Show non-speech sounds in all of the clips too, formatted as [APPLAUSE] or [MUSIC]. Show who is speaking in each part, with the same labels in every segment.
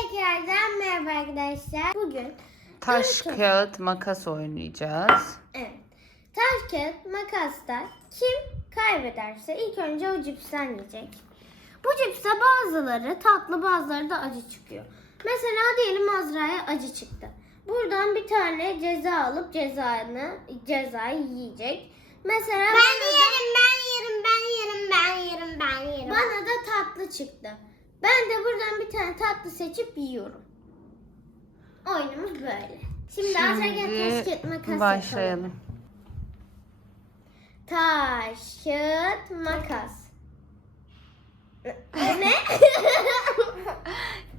Speaker 1: tekrardan merhaba arkadaşlar. Bugün
Speaker 2: Taş, kağıt, makas oynayacağız.
Speaker 1: evet, taş kağıt makasta kim kaybederse ilk önce o cipsten yiyecek. Bu cipste bazıları tatlı bazıları da acı çıkıyor. Mesela diyelim Azra'ya acı çıktı. Buradan bir tane ceza alıp cezanı cezayı yiyecek. Mesela
Speaker 3: Ben
Speaker 1: bana da-
Speaker 3: yerim, ben yerim, ben yerim, ben yerim, ben yerim.
Speaker 1: Bana da tatlı çıktı. Ben de buradan bir tane tatlı seçip yiyorum. Oyunumuz böyle. Şimdi, Azra gel taş kağıt makas yapalım.
Speaker 2: başlayalım.
Speaker 1: Taş kağıt makas. [LAUGHS] ne?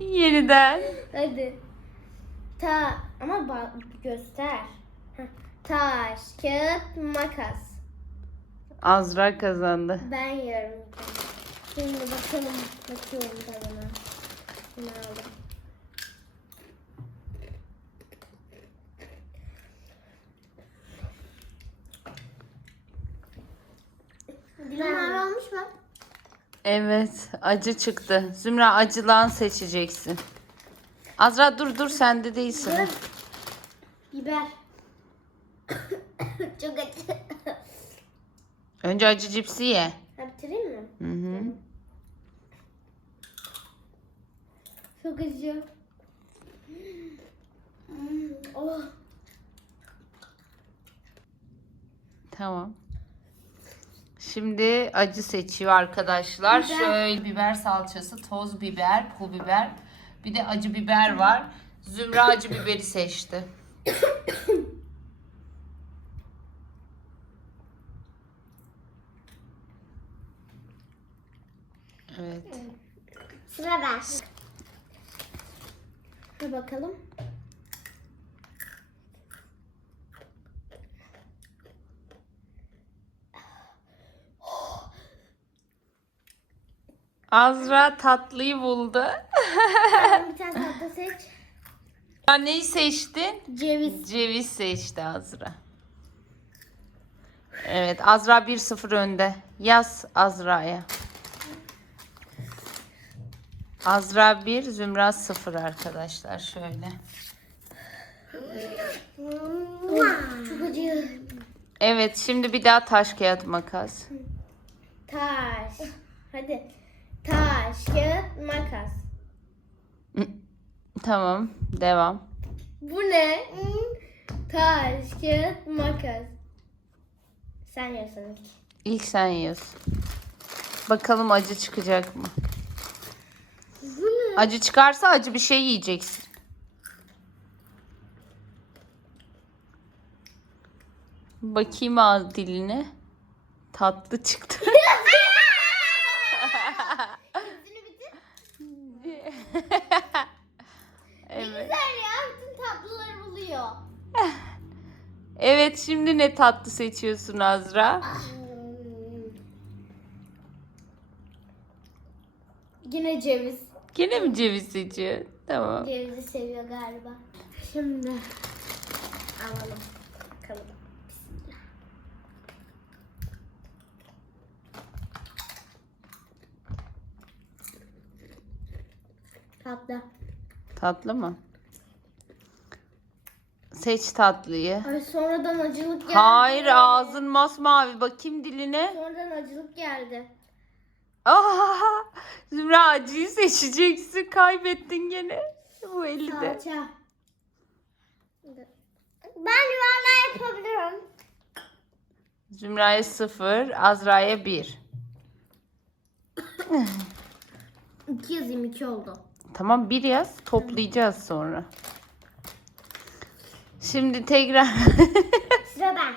Speaker 2: Yeniden.
Speaker 1: Hadi. Ta ama ba- göster. Taş kağıt makas.
Speaker 2: Azra kazandı.
Speaker 1: Ben yiyorum. Şimdi bakalım. Bakıyorum tadına. Şunu aldım. Olmuş mu?
Speaker 2: Evet, acı çıktı. Zümra acılan seçeceksin. Azra dur dur sende değil sıra.
Speaker 1: Dur. Biber. [COUGHS] Çok acı.
Speaker 2: Önce acı cipsi ye.
Speaker 1: Ha, bitireyim mi?
Speaker 2: Hı hı.
Speaker 1: Çok acı. Hmm, Oh.
Speaker 2: Tamam. Şimdi acı seçiyor arkadaşlar.
Speaker 1: Biber.
Speaker 2: Şöyle biber salçası, toz biber, pul biber. Bir de acı biber var. Zümra acı biberi seçti. [COUGHS] Evet.
Speaker 3: Sıra ben.
Speaker 1: Dur bakalım.
Speaker 2: Azra tatlıyı buldu.
Speaker 1: bir tane tatlı seç.
Speaker 2: Sen neyi seçtin?
Speaker 1: Ceviz.
Speaker 2: Ceviz seçti Azra. Evet Azra 1-0 önde. Yaz Azra'ya. Azra 1, Zümra 0 arkadaşlar. Şöyle.
Speaker 1: Çok.
Speaker 2: Evet şimdi bir daha taş kağıt makas.
Speaker 1: Taş. Hadi. Taş, kağıt, makas. [LAUGHS]
Speaker 2: Tamam devam.
Speaker 1: Bu ne? Taş, kağıt, makas. Sen yersin ilk.
Speaker 2: İlk sen yiyorsun. Bakalım acı çıkacak mı? Acı çıkarsa acı bir şey yiyeceksin. Bakayım ağız diline. Tatlı çıktı. [LAUGHS] Evet.
Speaker 1: Güzel ya. Bütün tatlıları buluyor.
Speaker 2: Evet şimdi ne tatlı seçiyorsun Azra?
Speaker 1: Yine ceviz.
Speaker 2: Gene mi ceviz seçiyor? Tamam.
Speaker 1: Cevizi seviyor galiba. Şimdi alalım. Bakalım. Bismillah. Tatlı.
Speaker 2: Tatlı mı? Seç tatlıyı.
Speaker 1: Ay sonradan acılık geldi.
Speaker 2: Hayır ağzın masmavi. Bakayım diline.
Speaker 1: Sonradan acılık geldi.
Speaker 2: Aa, Zümra acıyı seçeceksin. Kaybettin gene. Bu elde.
Speaker 1: Salça.
Speaker 3: Ben yuvarlak yapabilirim.
Speaker 2: Zümra'ya 0, Azra'ya 1.
Speaker 1: İki yazayım iki oldu.
Speaker 2: Tamam bir yaz toplayacağız sonra. Şimdi tekrar
Speaker 3: Sıra ben.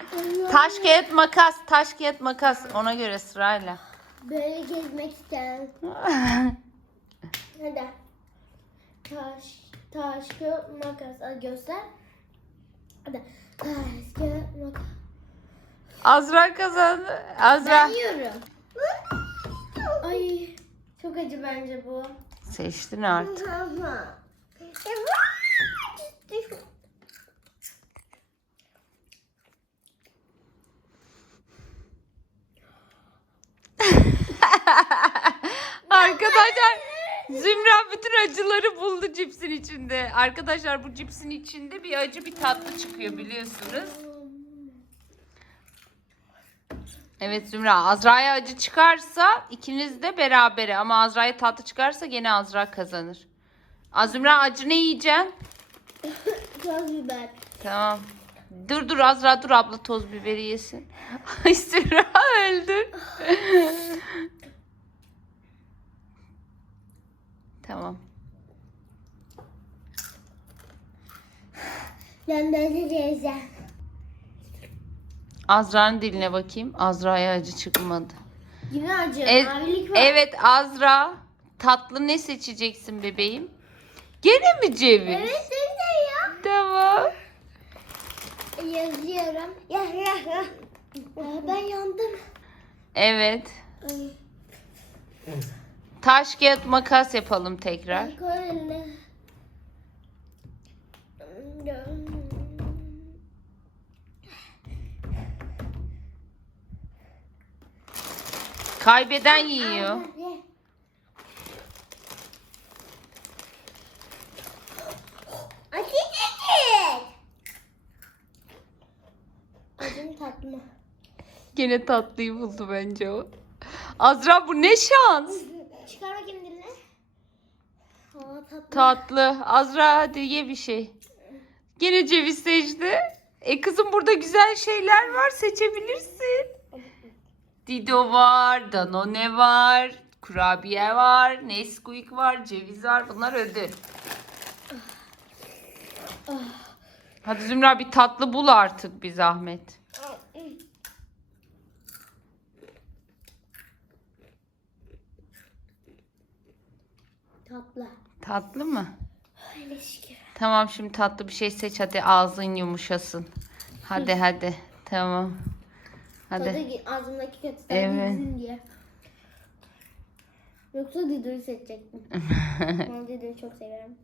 Speaker 2: taş kağıt makas taş kağıt makas ona göre sırayla.
Speaker 1: Böyle gezmek isteyen. [LAUGHS] Hadi. Taş, taş, kağıt, makas. Hadi göster. Hadi. Taş, kağıt, makas.
Speaker 2: Azra kazandı. Azra
Speaker 1: Ben yiyorum. Ay çok acı bence bu.
Speaker 2: seçtin artık. [LAUGHS] Arkadaşlar Zümra bütün acıları buldu cipsin içinde. Arkadaşlar bu cipsin içinde bir acı bir tatlı çıkıyor biliyorsunuz. Evet Zümra Azra'ya acı çıkarsa ikiniz de berabere ama Azra'ya tatlı çıkarsa gene Azra kazanır. Aa, Zümra acı ne yiyeceksin? [LAUGHS]
Speaker 3: Toz biber.
Speaker 2: Tamam. Dur dur Azra dur abla toz biberi yesin. [LAUGHS] Ay Zümra öldü. tamam.
Speaker 3: Ben de yiyeceğim.
Speaker 2: Azra'nın diline bakayım. Azra'ya acı çıkmadı.
Speaker 1: Yine acı.
Speaker 2: E-
Speaker 1: Mavilik var.
Speaker 2: evet Azra tatlı ne seçeceksin bebeğim? Gene mi ceviz?
Speaker 3: Evet evet ya.
Speaker 2: Tamam.
Speaker 3: Yazıyorum. Ya ya ya. Ben yandım.
Speaker 2: Evet.
Speaker 3: Ay,
Speaker 2: Taş kağıt makas yapalım tekrar. Kaybeden yiyor.
Speaker 3: Acı çekil. Mı?
Speaker 2: Gene tatlıyı buldu bence o. Azra bu ne şans.
Speaker 3: Çıkar bakayım dilini. Aa tatlı.
Speaker 2: Tatlı. Azra hadi ye bir şey. Gene ceviz seçti. E kızım burada güzel şeyler var seçebilirsin. Dido var, Danone var, kurabiye var, Nesquik var, ceviz var. Bunlar ödül. Hadi Zümra bir tatlı bul artık bir zahmet.
Speaker 3: Tatlı.
Speaker 2: Tatlı mı?
Speaker 3: Öyle şükür.
Speaker 2: Tamam şimdi tatlı bir şey seç hadi ağzın yumuşasın. Hadi hadi. Tamam. Hadi.
Speaker 1: Tadı ağzımdaki kötü
Speaker 2: Evet.
Speaker 1: gitsin diye. Yoksa Dido'yu seçecektim. [LAUGHS] ben Dido'yu çok severim.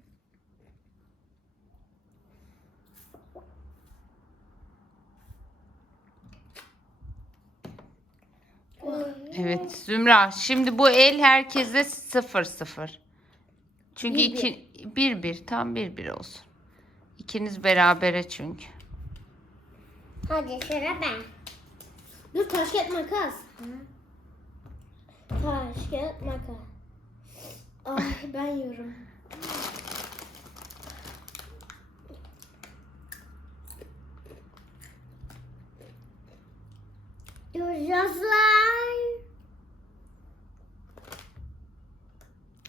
Speaker 2: Evet Zümra şimdi bu el herkese sıfır sıfır. Çünkü
Speaker 1: Bir,
Speaker 2: iki, bir bir tam bir bir olsun. İkiniz berabere çünkü.
Speaker 3: Hadi sıra ben.
Speaker 1: Dur taş kağıt makas. Taş kağıt makas. Ay ben yiyorum.
Speaker 3: Duracağızlar.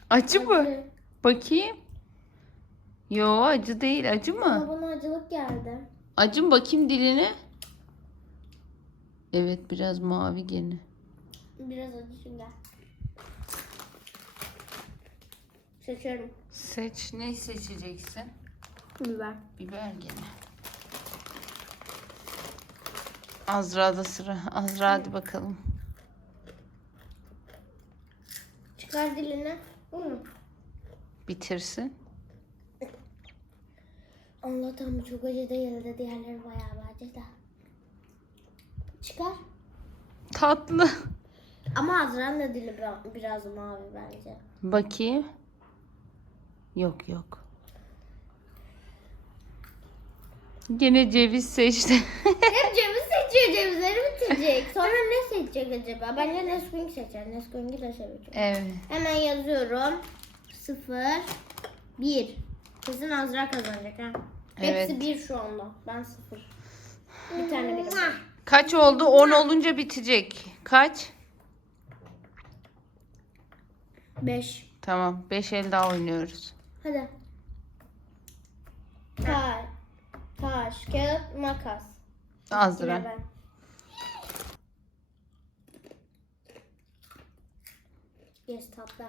Speaker 2: Acı mı? Bakayım. Yo acı değil acı
Speaker 1: Ama
Speaker 2: mı?
Speaker 1: bana acılık geldi.
Speaker 2: Acı mı bakayım diline? Evet biraz mavi gene.
Speaker 1: Biraz acı şimdi. Seçiyorum.
Speaker 2: Seç ne seçeceksin?
Speaker 1: Biber.
Speaker 2: Biber gene. Azra'da sıra. Azra hadi bakalım.
Speaker 1: Çıkar dilini. Hı.
Speaker 2: Bitirsin.
Speaker 1: Allah'tan bu çok acı değildi. Diğerleri bayağı acı da. Çıkar.
Speaker 2: Tatlı.
Speaker 1: Ama Azra'nın da dili biraz, mavi bence.
Speaker 2: Bakayım. Yok yok. Gene ceviz seçti. [LAUGHS]
Speaker 1: Hep ceviz seçiyor. Cevizleri bitirecek. Sonra ne seçecek acaba? Bence Nesquik seçer. Nesquik'i de seviyorum.
Speaker 2: evet.
Speaker 1: Hemen yazıyorum. 0 1 Kesin Azra kazanacak ha.
Speaker 2: Evet.
Speaker 1: Hepsi 1 şu anda. Ben 0. Bir tane birim.
Speaker 2: Kaç oldu? 10 olunca bitecek. Kaç?
Speaker 1: 5.
Speaker 2: Tamam. 5 el daha oynuyoruz.
Speaker 1: Hadi. Taş, taş, kağıt, makas. Yine
Speaker 2: Azra.
Speaker 1: ben. Yes tatlı.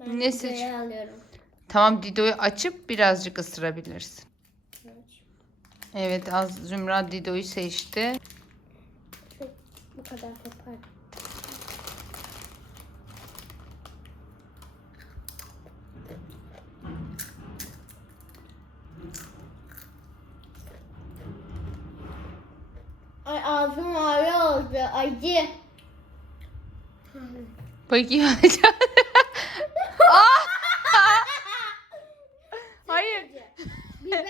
Speaker 1: Ben
Speaker 2: Ne seç-
Speaker 1: alıyorum.
Speaker 2: Tamam Dido'yu açıp birazcık ısırabilirsin.
Speaker 1: Evet.
Speaker 2: Evet Az Zümra Dido'yu seçti.
Speaker 1: Bu kadar kopar. Ay ağzım mavi oldu. Acı.
Speaker 2: Bakayım. [LAUGHS] Ah! Hayır. Biber.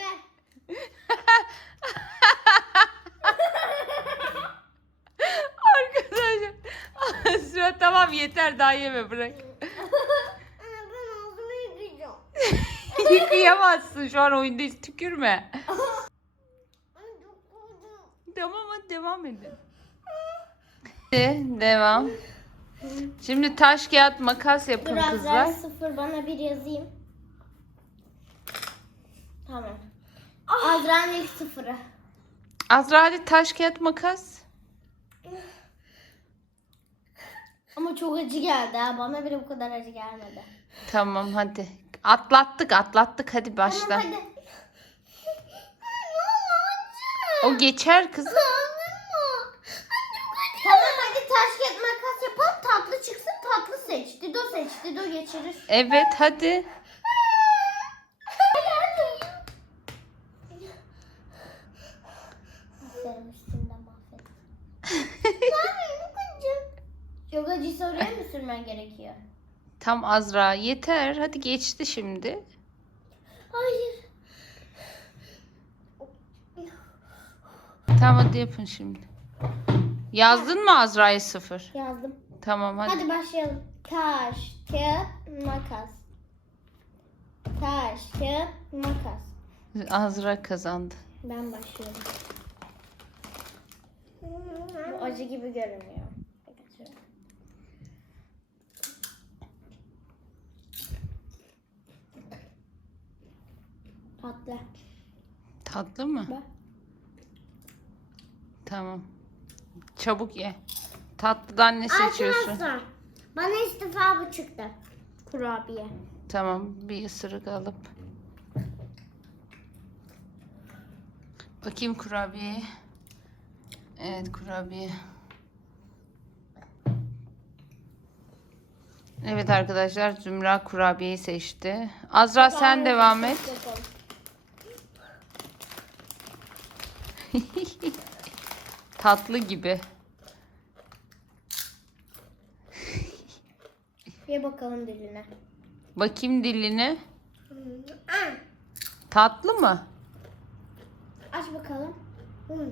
Speaker 2: Arkadaşlar. [LAUGHS] Suat tamam yeter daha yeme bırak.
Speaker 3: Ben ağzımı yıkayacağım. [LAUGHS]
Speaker 2: Yıkayamazsın şu an oyunda
Speaker 3: hiç tükürme.
Speaker 2: Tamam hadi devam edin. Devam. Şimdi taş kağıt makas yapın
Speaker 1: Dur
Speaker 2: kızlar.
Speaker 1: Azra sıfır bana bir yazayım. Tamam. Azra'nın ilk sıfırı.
Speaker 2: Azra hadi taş kağıt makas.
Speaker 1: Ama çok acı geldi ha. Bana bile bu kadar acı gelmedi.
Speaker 2: Tamam hadi. Atlattık atlattık hadi başla.
Speaker 1: Tamam hadi. [LAUGHS]
Speaker 2: O geçer kızım. [LAUGHS]
Speaker 1: Tatlı çıksın tatlı seç. Dido seç. Dido geçirir.
Speaker 2: Evet hadi.
Speaker 1: Aferin üstünden mahvet. Çok acıysa oraya mı sürmen gerekiyor?
Speaker 2: Tam Azra yeter. Hadi geçti şimdi.
Speaker 1: Hayır.
Speaker 2: Tamam hadi yapın şimdi. Yazdın mı Azra'ya sıfır?
Speaker 1: Yazdım.
Speaker 2: Tamam hadi.
Speaker 1: Hadi başlayalım. Taş, kağıt, makas. Taş, kağıt, makas.
Speaker 2: Azra kazandı.
Speaker 1: Ben başlıyorum. Bu acı gibi görünüyor. Tatlı.
Speaker 2: Tatlı mı?
Speaker 1: Bak.
Speaker 2: Tamam. Çabuk ye. Tatlıdan ne seçiyorsun?
Speaker 1: Arkadaşlar bana ilk defa bu çıktı. Kurabiye.
Speaker 2: Tamam bir ısırık alıp. Bakayım kurabiye. Evet kurabiye. Evet arkadaşlar Zümra kurabiyeyi seçti. Azra sen devam et. [LAUGHS] Tatlı gibi.
Speaker 1: Ye bakalım diline.
Speaker 2: Bakayım diline.
Speaker 1: Aa,
Speaker 2: Tatlı mı?
Speaker 1: aç bakalım. Hı.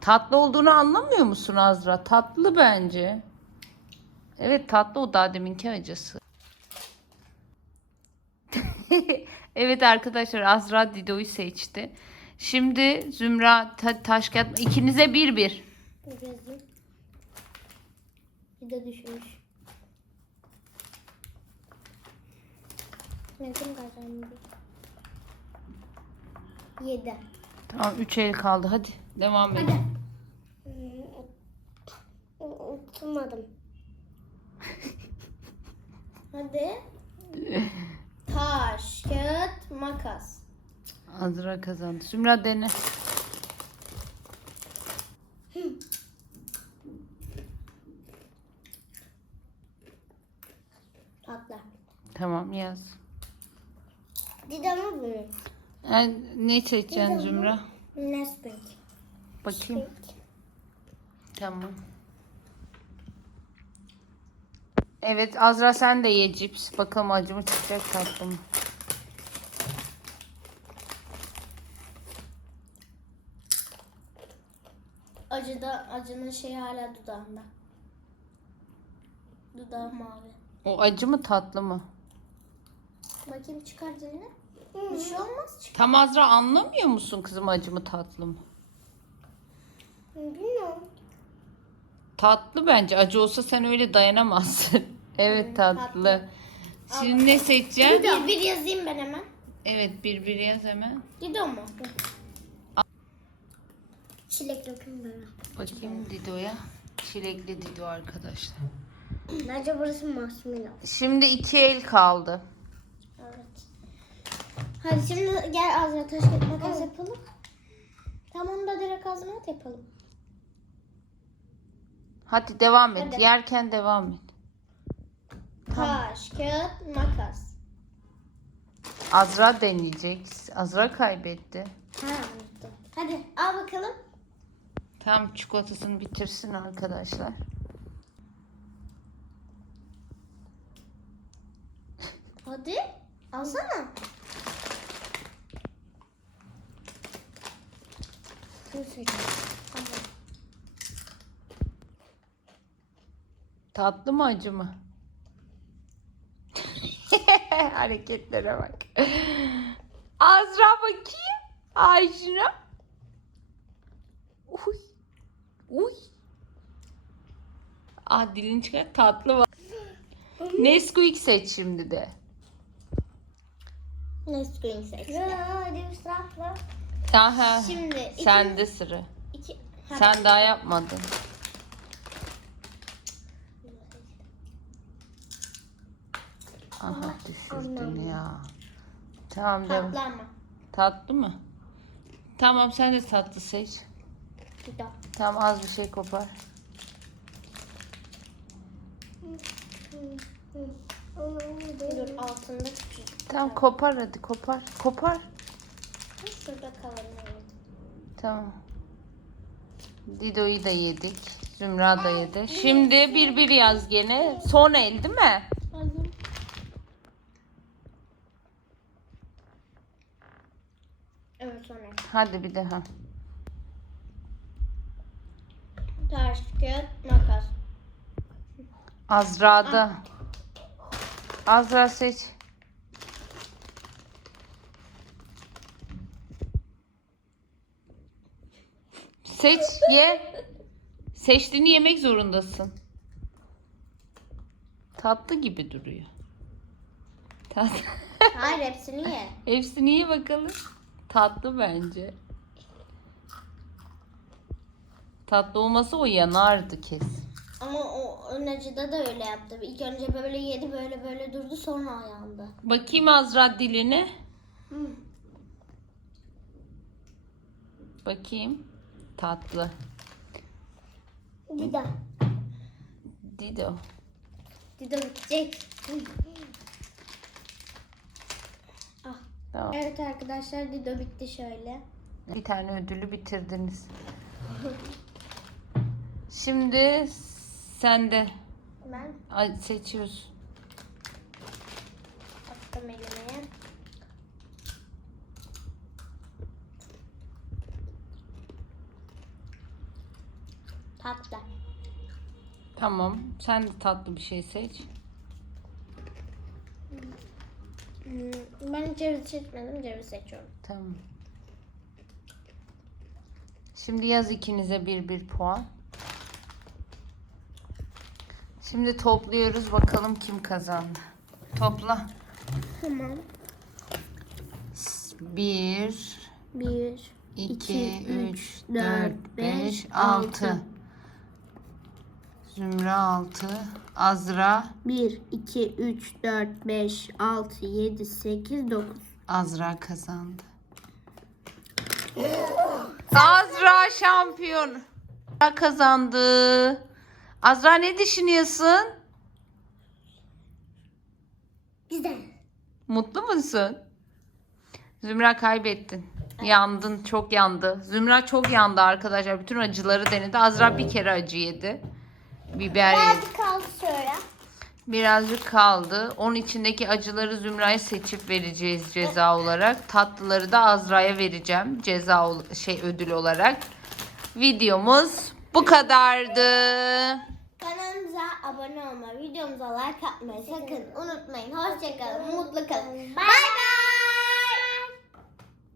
Speaker 2: Tatlı olduğunu anlamıyor musun Azra? Tatlı bence. Evet tatlı o daha deminki acısı. [LAUGHS] evet arkadaşlar Azra Dido'yu seçti. Şimdi Zümra ta- taş kağıt ikinize bir bir.
Speaker 1: Bir de düşmüş. Ne kim kazandı? Yedi.
Speaker 2: Tamam üç el kaldı hadi devam et.
Speaker 1: Oturmadım. Hadi. Taş, kağıt, makas.
Speaker 2: Azra kazandı. Zümra dene.
Speaker 1: Patla.
Speaker 2: Tamam yaz.
Speaker 1: Dida mı?
Speaker 2: Yani ne seçeceksin Zümra?
Speaker 1: Nesquik.
Speaker 2: Bakayım. Tamam. Evet Azra sen de ye cips. Bakalım acı mı çıkacak tatlı mı?
Speaker 1: Acıda, acının şeyi hala dudağında. Dudağı mavi.
Speaker 2: O acı mı tatlı mı?
Speaker 1: Bakayım çıkar dilini. Bir şey olmaz çık.
Speaker 2: Tam Azra anlamıyor musun kızım acı mı tatlı mı?
Speaker 1: Bilmiyorum.
Speaker 2: Tatlı bence. Acı olsa sen öyle dayanamazsın. [LAUGHS] evet tatlı.
Speaker 1: tatlı.
Speaker 2: Şimdi ne seçeceksin?
Speaker 1: Bir, bir yazayım ben hemen.
Speaker 2: Evet bir bir yaz hemen.
Speaker 1: Dido mu? Çilek dokun bana.
Speaker 2: Bakayım Dido'ya. Çilekli Dido arkadaşlar.
Speaker 1: Bence burası marshmallow.
Speaker 2: Şimdi iki el kaldı.
Speaker 1: Hadi şimdi gel Azra taş kağıt makas yapalım. Tamam da direkt ağzına at yapalım.
Speaker 2: Hadi devam et.
Speaker 1: Hadi.
Speaker 2: Yerken devam et.
Speaker 1: Taş, kağıt, makas.
Speaker 2: Azra deneyecek. Azra kaybetti.
Speaker 1: Ha unuttum. Hadi al bakalım.
Speaker 2: Tam çikolatasını bitirsin arkadaşlar.
Speaker 1: Hadi alsana. Seç. Tamam.
Speaker 2: Tatlı mı acı mı? [LAUGHS] Hareketlere bak. Azra bakayım. Ayşina. Uy. Uy. Aa dilini çıkar. Tatlı var. Nesquik seç şimdi de.
Speaker 1: Nesquik.
Speaker 3: Hadi ısrafla.
Speaker 2: Aha.
Speaker 1: Şimdi iki-
Speaker 2: Sende sıra.
Speaker 1: İki, ha,
Speaker 2: Sen daha yapmadın. Aha düşürdün ya. Tamam devam.
Speaker 1: tatlı ama.
Speaker 2: Tatlı mı? Tamam sen de tatlı seç.
Speaker 1: Daha.
Speaker 2: Tamam az bir şey kopar.
Speaker 1: Dur altında küçücük.
Speaker 2: Tamam kopar hadi kopar. Kopar.
Speaker 1: Şurada kalanı.
Speaker 2: Tamam. Dido'yu da yedik. Zümra da yedi. Şimdi bir bir yaz gene. Son el değil mi?
Speaker 1: Evet sonra.
Speaker 2: Hadi bir daha.
Speaker 1: Taş, kağıt, makas.
Speaker 2: Azra'da. Azra seç. Seç, ye. Seçtiğini yemek zorundasın. Tatlı gibi duruyor. Tatlı. [LAUGHS]
Speaker 1: Hayır hepsini ye.
Speaker 2: Hepsini ye bakalım. Tatlı bence. Tatlı olmasa o yanardı kesin.
Speaker 1: Ama o ön acıda da öyle yaptı. İlk önce böyle yedi böyle böyle durdu sonra ayağında.
Speaker 2: Bakayım Azra diline. Bakayım. Tatlı.
Speaker 1: Daha.
Speaker 2: Dido.
Speaker 1: Dido bitecek.
Speaker 2: Tamam.
Speaker 1: Evet arkadaşlar Dido bitti şöyle.
Speaker 2: Bir tane ödülü bitirdiniz. [LAUGHS] Şimdi sen de
Speaker 1: Ben
Speaker 2: Ay, seçiyorsun.
Speaker 1: attım elime. Tatlı.
Speaker 2: Tamam. Sen de tatlı bir şey seç.
Speaker 1: Hmm, Ben ceviz seçmedim. Ceviz seçiyorum.
Speaker 2: Tamam. Şimdi yaz ikinize bir bir puan. Şimdi topluyoruz bakalım kim kazandı. Topla.
Speaker 1: Tamam.
Speaker 2: Bir,
Speaker 1: 1,
Speaker 2: 2, 3,
Speaker 1: üç,
Speaker 2: 4,
Speaker 1: dört,
Speaker 2: 5,
Speaker 1: beş,
Speaker 2: 6. Zümra 6. Azra.
Speaker 1: 1, 2, 3, 4, 5, 6, 7, 8, 9.
Speaker 2: Azra kazandı. Azra şampiyon. Azra kazandı. Azra ne düşünüyorsun?
Speaker 1: Güzel.
Speaker 2: Mutlu musun? Zümra kaybettin. Yandın, çok yandı. Zümra çok yandı arkadaşlar. Bütün acıları denedi. Azra bir kere acı yedi. Biber.
Speaker 3: Hadi kaldı sonra.
Speaker 2: Birazcık kaldı. Onun içindeki acıları Zümra'ya seçip vereceğiz ceza olarak. Tatlıları da Azra'ya vereceğim ceza şey ödül olarak. Videomuz bu kadardı.
Speaker 1: Kanalımıza abone olmayı, videomuza like atmayı sakın unutmayın. Hoşçakalın, mutlu kalın. Bay bay.